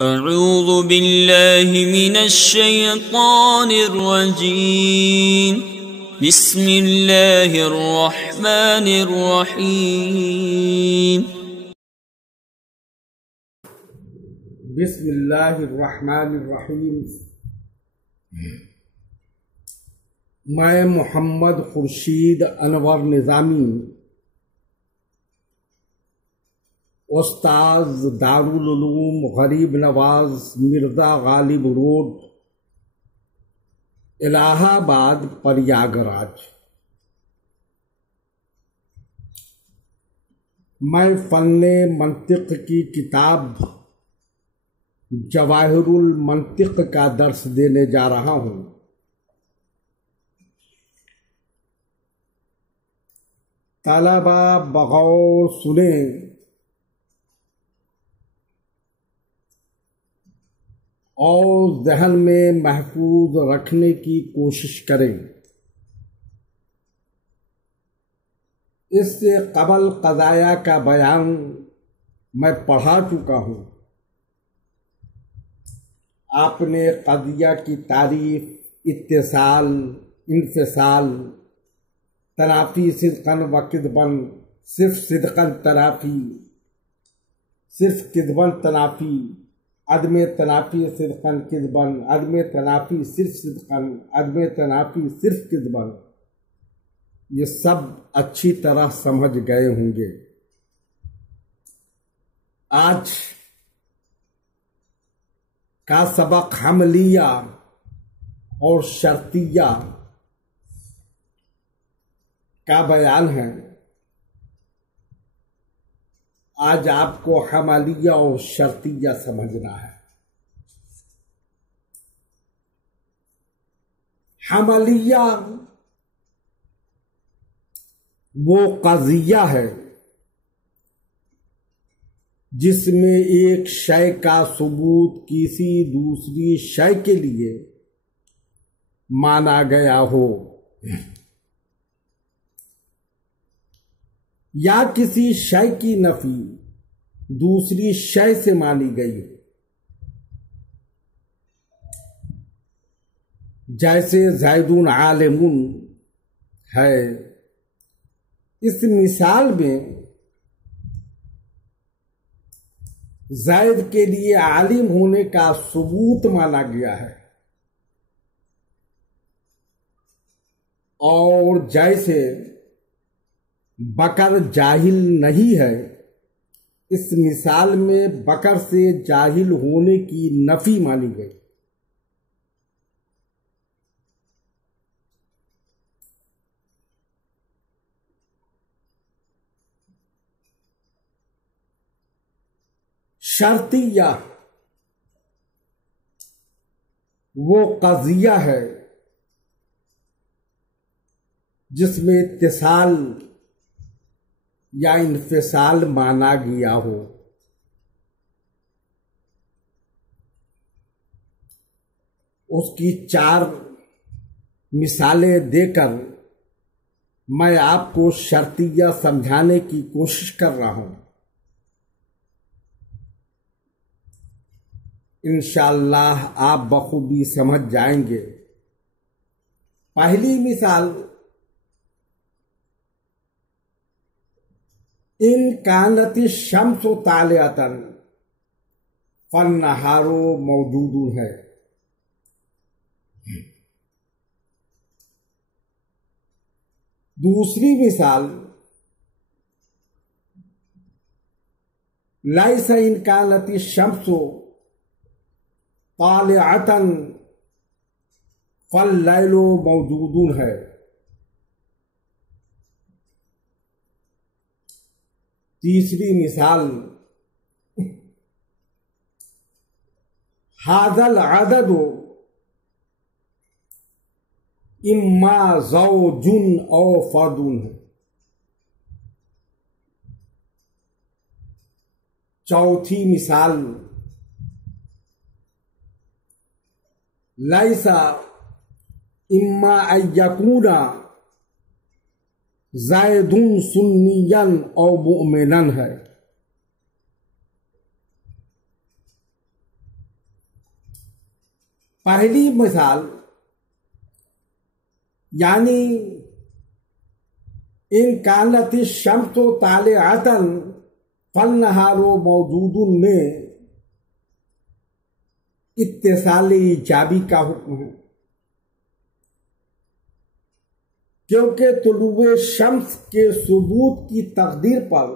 اعوذ باللہ من الشیطان الرجیم بسم اللہ الرحمن الرحیم بسم اللہ الرحمن الرحیم۔ میں محمد خورشید انور نظامی، استاذ دارالعلوم غریب نواز مرزا غالب روڈ، الہ آباد، پریاگراج۔ میں فن منطق کی کتاب جواہر المنطق کا درس دینے جا رہا ہوں۔ طلبہ بغور سنیں اور ذہن میں محفوظ رکھنے کی کوشش کریں۔ اس سے قبل قضایا کا بیان میں پڑھا چکا ہوں۔ آپ نے قضیہ کی تعریف، اتصال، انفصال، تنافی صدقاً و کذباً، صرف صدقاً تنافی، صرف کذباً تنافی، عدم تنافی صدقاً کذباً، عدم تنافی صرف صدقاً، عدم تنافی صرف کذباً، یہ سب اچھی طرح سمجھ گئے ہوں گے۔ آج کا سبق حملیہ اور شرطیہ کا بیان ہے۔ آج آپ کو حملیہ اور شرطیہ سمجھنا ہے۔ حملیہ وہ قضیہ ہے جس میں ایک شے کا ثبوت کسی دوسری شے کے لیے مانا گیا ہو، یا کسی شے کی نفی دوسری شے سے مانی گئی ہو۔ جیسے زید عالم ہے، اس مثال میں زید کے لیے عالم ہونے کا ثبوت مانا گیا ہے، اور جیسے بکر جاہل نہیں ہے، اس مثال میں بکر سے جاہل ہونے کی نفی مانی گئی۔ شرطیہ وہ قضیہ ہے جس میں اتصال یا انفصال مانا گیا ہو۔ اس کی 4 مثالیں دے کر میں آپ کو شرطیہ سمجھانے کی کوشش کر رہا ہوں۔ انشاءاللہ آپ بخوبی سمجھ جائیں گے۔ پہلی مثال، ان کانت الشمس طالعۃ فالنہار موجود ہے۔ دوسری مثال، لیس ان کانت الشمس طالعۃ فاللیل موجود ہے۔ تیسری مثال، ھذا العدد اما زوج او فرد ہے۔ چوتھی مثال، لیس اما ان یکون زید سنیا او مؤمنا ہے۔ پہلی مثال یعنی ان کانت الشمس طالعۃ فالنہار موجود میں اتصال ایجابی کا حکم ہے، کیونکہ طلوع شمس کے ثبوت کی تقدیر پر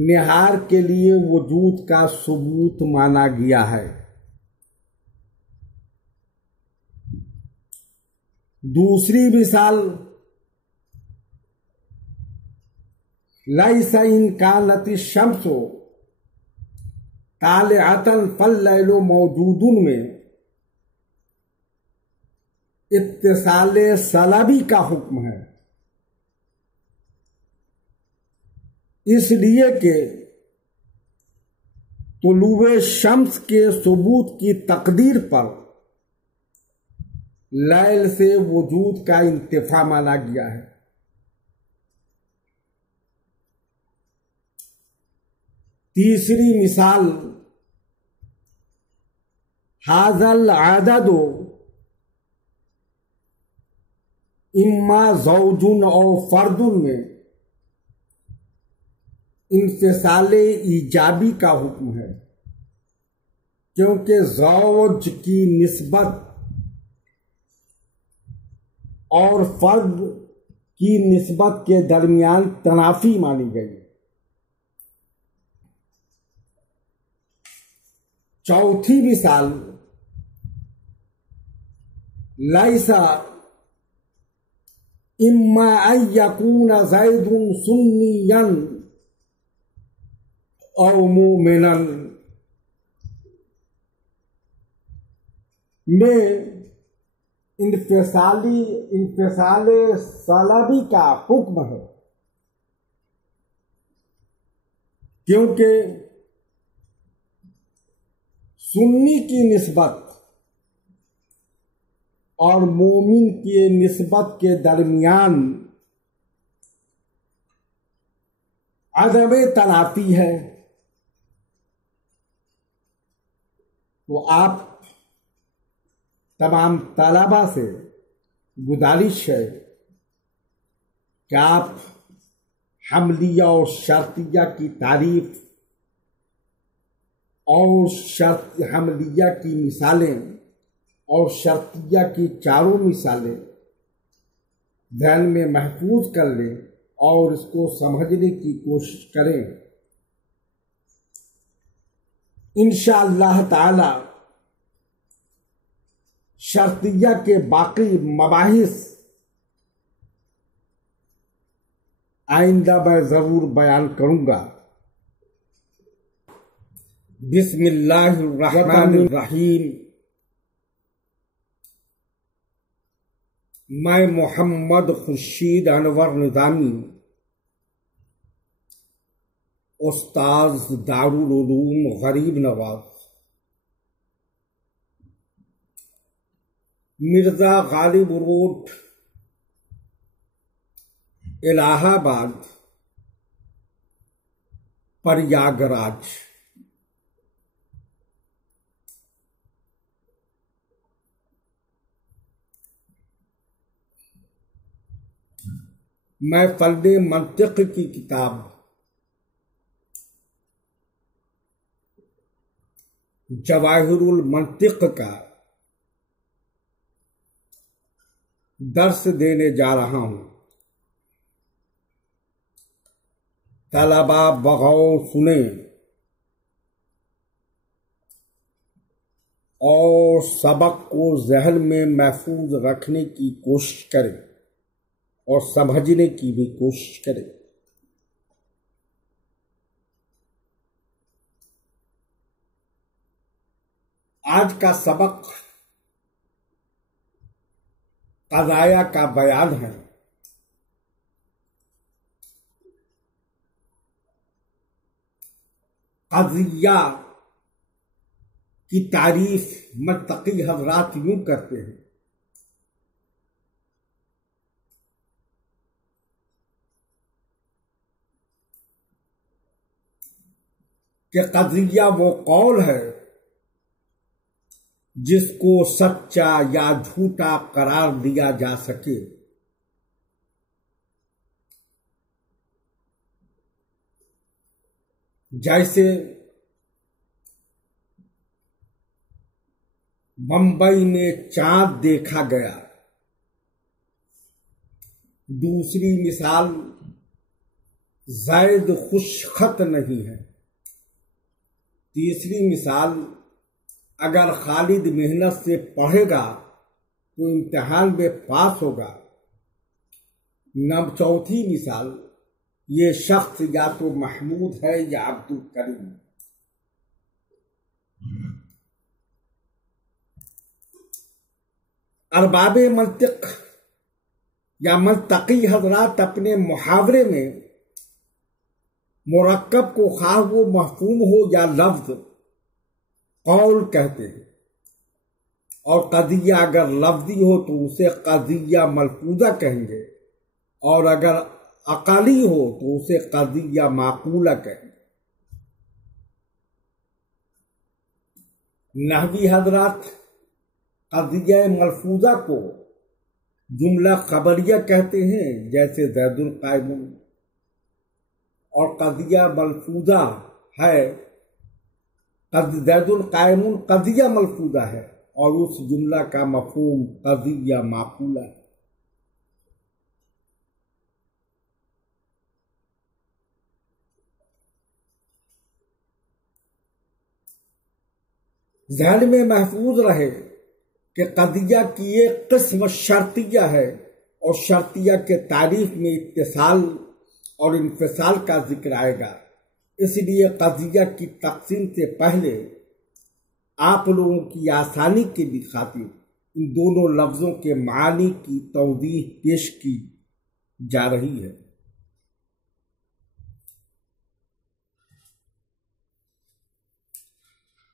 نہار کے لیے وجود کا ثبوت مانا گیا ہے۔ دوسری مثال لیس ان کانت الشمس طالعۃ فاللیل موجود میں اتصال سلبی کا حکم ہے، اس لیے کہ طلوع شمس کے ثبوت کی تقدیر پر لیل سے وجود کا انتفاع مانا گیا ہے۔ تیسری مثال ھذا العدد اما زوج او فرد میں انفصال ایجابی کا حکم ہے، کیونکہ زوج کی نسبت اور فرد کی نسبت کے درمیان تنافی مانی گئی۔ چوتھی مثال لیس اما ان یکون زید سنیا او مومنا میں انفصال سلبی کا حکم ہے، کیونکہ سنی کی نسبت اور مومن کی نسبت کے درمیان عدم تنافی ہے۔ تو آپ تمام طلباء سے گزارش ہے کہ آپ حملیہ اور شرطیہ کی تعریف اور حملیہ کی مثالیں اور شرطیہ کی چاروں مثالیں ذہن میں محفوظ کر لیں اور اس کو سمجھنے کی کوشش کریں۔ انشاءاللہ تعالی شرطیہ کے باقی مباحث آئندہ میں ضرور بیان کروں گا۔ بسم اللہ الرحمن الرحیم۔ میں محمد خورشید انور نظامی، استاذ دارالعلوم غریب نواز، مرزا غالب روڈ، الہ آباد، پریاگراج، میں فن منطق کی کتاب جواہر المنطق کا درس دینے جا رہا ہوں۔ طلباء بغور سنیں اور سبق کو ذہن میں محفوظ رکھنے کی کوشش کریں اور سمجھنے کی بھی کوشش کریں۔ آج کا سبق قضایا کا بیان ہے۔ قضیہ کی تعریف منطقی حضرات یوں کرتے ہیں کہ قضیہ وہ قول ہے جس کو سچا یا جھوٹا قرار دیا جا سکے۔ جیسے بمبئی میں چاند دیکھا گیا۔ دوسری مثال زید خوش خط نہیں ہے۔ تیسری مثال اگر خالد محنت سے پڑھے گا تو امتحان میں پاس ہوگا۔ چوتھی مثال یہ شخص یا تو محمود ہے یا عبد الکریم۔ ارباب منطق یا منطقی حضرات اپنے محاورے میں مرکب کو خواہ وہ مفہوم ہو یا لفظ قول کہتے ہیں، اور قضیہ اگر لفظی ہو تو اسے قضیہ ملفوظہ کہیں گے، اور اگر عقلی ہو تو اسے قضیہ معقولہ کہیں گے۔ نحوی حضرات قضیہ ملفوظہ کو جملہ خبریہ کہتے ہیں، جیسے زید قائم، اور قضیہ ملفوظہ ہے زید قائم قضیہ ملفوظہ ہے، اور اس جملہ کا مفہوم قضیہ معقولہ ہے۔ ذہن میں محفوظ رہے کہ قضیہ کی ایک قسم شرطیہ ہے، اور شرطیہ کے تعریف میں اتصال اور انفصال کا ذکر آئے گا۔ اس لیے قضیہ کی تقسیم سے پہلے آپ لوگوں کی آسانی کے لیے خاطر ان دونوں لفظوں کے معانی کی توضیح پیش کی جا رہی ہے۔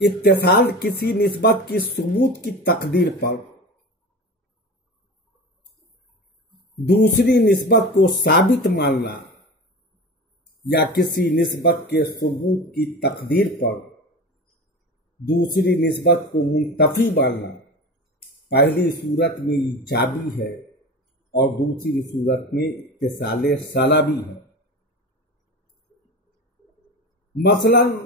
اتصال کسی نسبت کی ثبوت کی تقدیر پر دوسری نسبت کو ثابت ماننا، یا کسی نسبت کے ثبوت کی تقدیر پر دوسری نسبت کو منتفی ماننا پہلی صورت میں ایجابی ہے، اور دوسری صورت میں اتصال سلبی ہے۔ مثلاً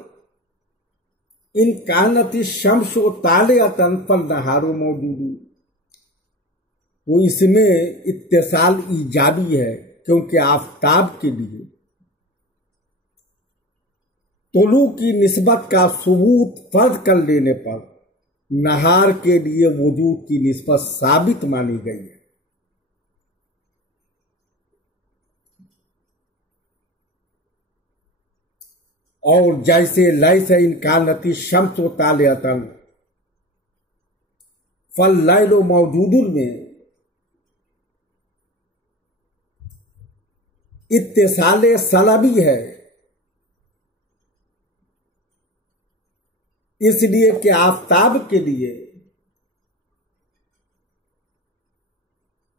ان کانت الشمس طالعۃ فالنہار موجود، تو اس میں اتصال ایجابی ہے، کیونکہ آفتاب کے لیے طلوع کی نسبت کا ثبوت فرض کر لینے پر نہار کے لیے وجود کی نسبت ثابت مانی گئی ہے۔ اور جیسے لیس ان کانت الشمس طالعۃ فاللیل موجود میں اتصال سلبی ہے، اس لیے کہ آفتاب کے لیے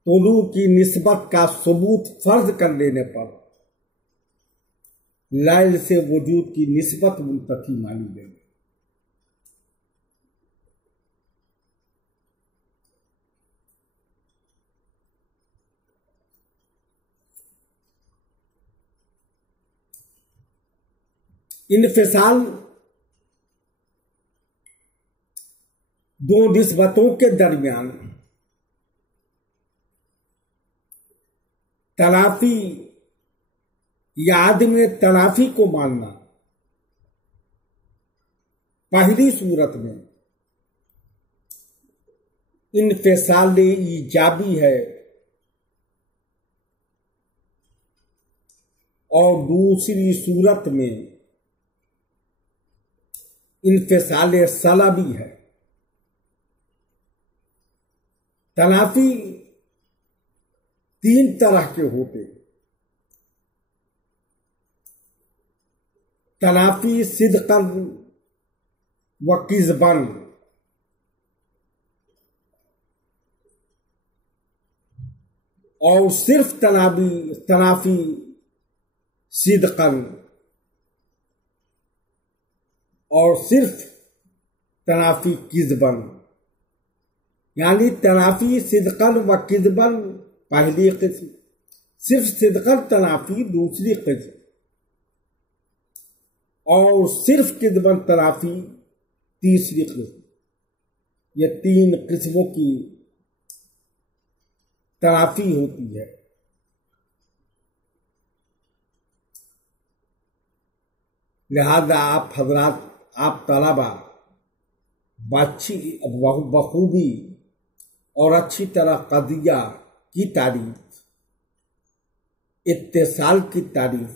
طلوع کی نسبت کا ثبوت فرض کر لینے پر لیل سے وجود کی نسبت منتفی مانی گئی۔ انفصال دو نسبتوں کے درمیان تنافی یا عدم تنافی کو ماننا۔ پہلی صورت میں انفصال ایجابی ہے، اور دوسری صورت میں انفصال سلبی ہے۔ تنافی تین طرح کے ہوتے ہیں: تنافی صدقا و کذبا، اور صرف تنافی صدقا، اور صرف تنافی کذبا۔ یعنی تنافی صدقن و کذبن پہلی قسم، صرف صدقن تنافی دوسری قسم، اور صرف کذبن تنافی تیسری قسم۔ یہ تین قسموں کی تنافی ہوتی ہے۔ لہذا آپ حضرات، آپ طلبہ بخوبی اور اچھی طرح قضیہ کی تعریف، اتصال کی تعریف،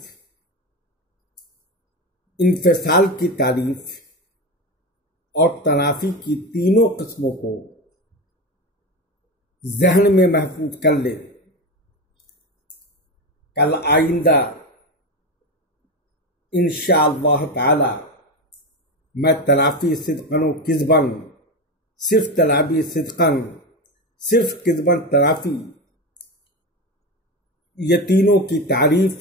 انفصال کی تعریف اور تنافی کی تینوں قسموں کو ذہن میں محفوظ کر لے۔ کل آئندہ انشاءاللہ تعالی میں تنافی صدقن و کذبن، صرف تنافی صدقن، صرف کذبن تنافی، یہ تینوں کی تعریف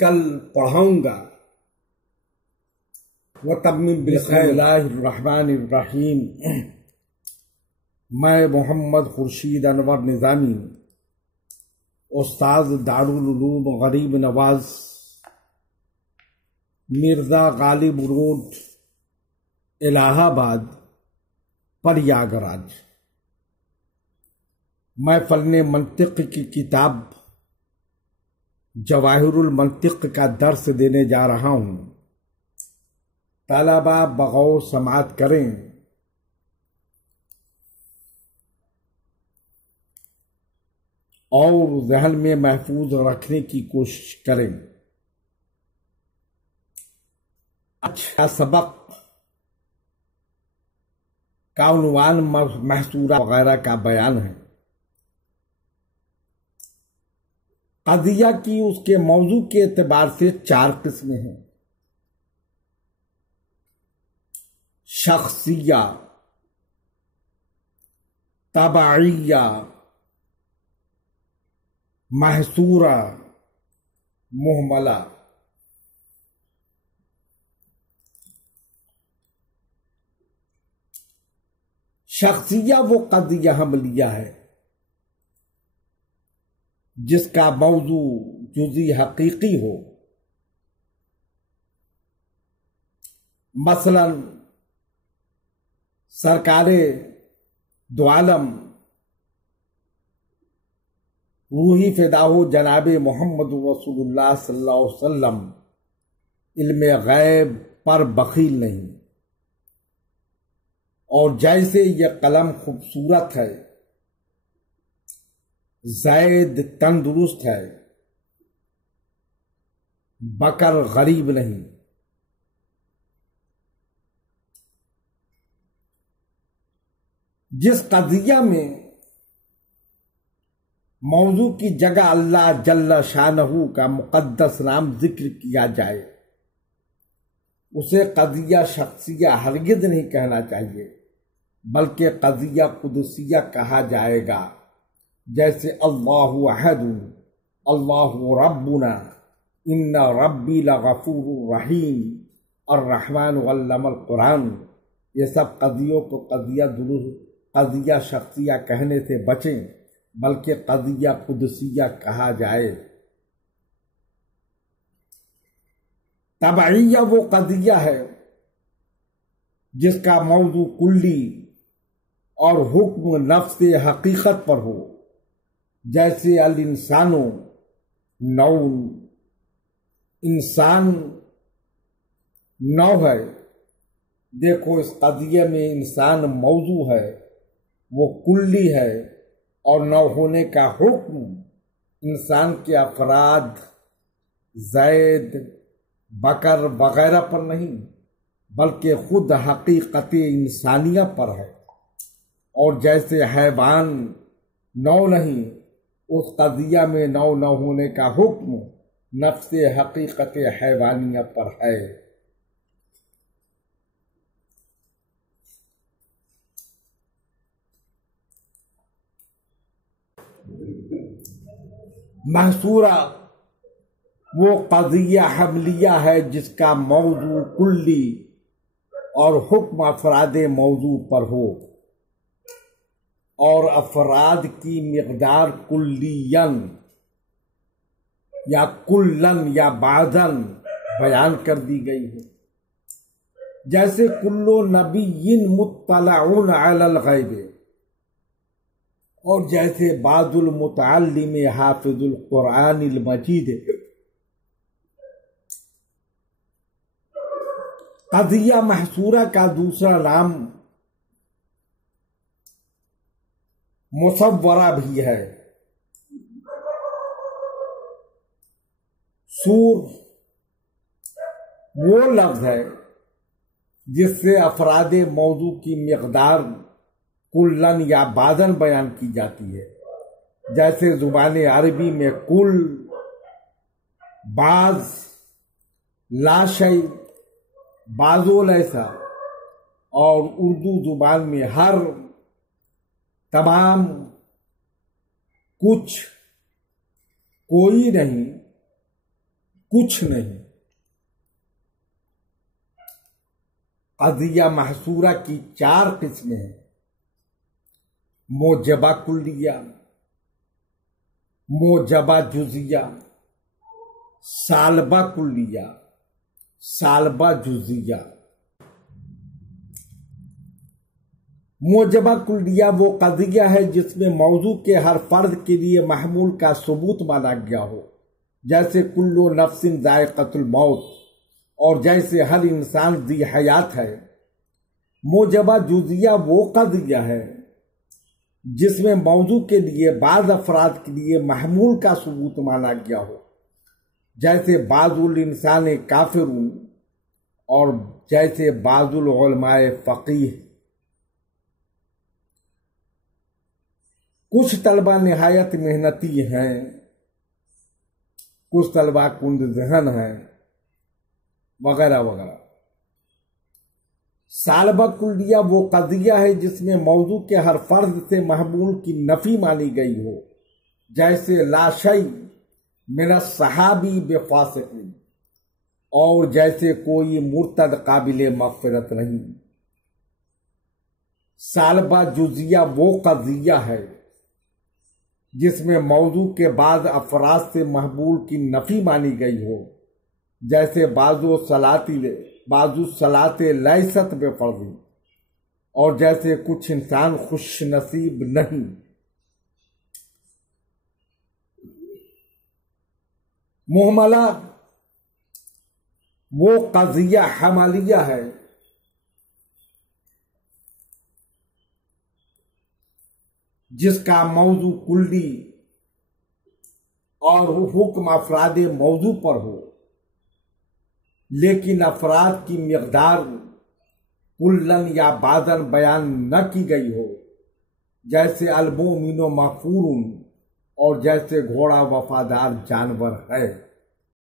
کل پڑھاؤں گا۔ وتمم بسم اللہ الرحمن الرحیم۔ میں محمد خورشید انور نظامی، استاد دارالعلوم غریب نواز، مرزا غالب روڈ، الہ آباد، پریاگراج، میں فن منطق کی کتاب جواہر المنطق کا درس دینے جا رہا ہوں۔ طلبہ بغور سماعت کریں اور ذہن میں محفوظ رکھنے کی کوشش کریں۔ اچھا سبق کا عنوان محصورہ وغیرہ کا بیان ہے۔ قضیہ کی اس کے موضوع کے اعتبار سے چار قسمیں ہیں: شخصیہ، تبعیہ، محصورہ، محملہ۔ شخصیہ وہ قضیہ حملیہ ہے جس کا موضوع جزئی حقیقی ہو، مثلا سرکار دو عالم روحی فدا ہو جناب محمد رسول اللہ صلی اللہ علیہ وسلم علم غیب پر بخیل نہیں، اور جیسے یہ قلم خوبصورت ہے، زید تندرست ہے، بکر غریب نہیں۔ جس قضیہ میں موضوع کی جگہ اللہ جل شانہ کا مقدس نام ذکر کیا جائے، اسے قضیہ شخصیہ ہرگز نہیں کہنا چاہیے، بلکہ قضیہ قدسیہ کہا جائے گا، جیسے اللہ احد، اللہ ربنا، ان ربی لغفور رحیم، الرحمن علم القرآن۔ یہ سب قضیوں کو قضیہ شخصیہ کہنے سے بچیں، بلکہ قضیہ قدسیہ کہا جائے۔ تبعیہ وہ قضیہ ہے جس کا موضوع کلی اور حکم نفس حقیقت پر ہو، جیسے الانسانو نون، انسان نو ہے۔ دیکھو اس قضیے میں انسان موضوع ہے، وہ کلی ہے، اور نو ہونے کا حکم انسان کے افراد زید، بکر وغیرہ پر نہیں، بلکہ خود حقیقت انسانیہ پر ہے۔ اور جیسے حیوان نو نہیں، اس قضیہ میں نو نہ ہونے کا حکم نفس حقیقت حیوانیہ پر ہے۔ محصورہ وہ قضیہ حملیہ ہے جس کا موضوع کلی اور حکم افراد موضوع پر ہو اور افراد کی مقدار کلیاً یا کلن یا بعضاً بیان کر دی گئی ہے، جیسے کلو نبی مطلعون علی الغیب، اور جیسے بعض المتعلم حافظ القرآن المجید۔ قضیہ محصورہ کا دوسرا نام مصورہ بھی ہے۔ سور وہ لفظ ہے جس سے افراد موضوع کی مقدار کلن یا بعضاً بیان کی جاتی ہے، جیسے زبان عربی میں کل، بعض، لا شیء، بعض و لیسا، اور اردو زبان میں ہر، تمام، کچھ، کوئی نہیں، کچھ نہیں۔ قضیہ محصورہ کی 4 قسمیں ہیں: موجبہ کلیہ، موجبہ جزیہ، سالبہ کلیہ، سالبہ جزیہ۔ موجبہ کلیہ وہ قضیہ ہے جس میں موضوع کے ہر فرد کے لیے محمول کا ثبوت مانا گیا ہو، جیسے کلو نفس ذائقۃ الموت، اور جیسے ہر انسان ذی حیات ہے۔ موجبہ جزیہ وہ قضیہ ہے جس میں موضوع کے لیے بعض افراد کے لیے محمول کا ثبوت مانا گیا ہو، جیسے بعض الانسان کافرون، اور جیسے بعض العلماء فقیہ۔ کچھ طلبہ نہایت محنتی ہیں، کچھ طلبہ کند ذہن ہیں، وغیرہ وغیرہ۔ سالبہ کلیہ وہ قضیہ ہے جس میں موضوع کے ہر فرد سے محمول کی نفی مانی گئی ہو، جیسے لا شیء من الصحابی بفاسق، اور جیسے کوئی مرتد قابل مغفرت نہیں۔ سالبہ جزیہ وہ قضیہ ہے جس میں موضوع کے بعض افراد سے محمول کی نفی مانی گئی ہو، جیسے بعض الصلاۃ لیست بفرض، اور جیسے کچھ انسان خوش نصیب نہیں۔ محملہ وہ قضیہ حملیہ ہے جس کا موضوع کلی اور حکم افراد موضوع پر ہو، لیکن افراد کی مقدار کلن یا بعضاً بیان نہ کی گئی ہو، جیسے المؤمن مغفور، اور جیسے گھوڑا وفادار جانور ہے۔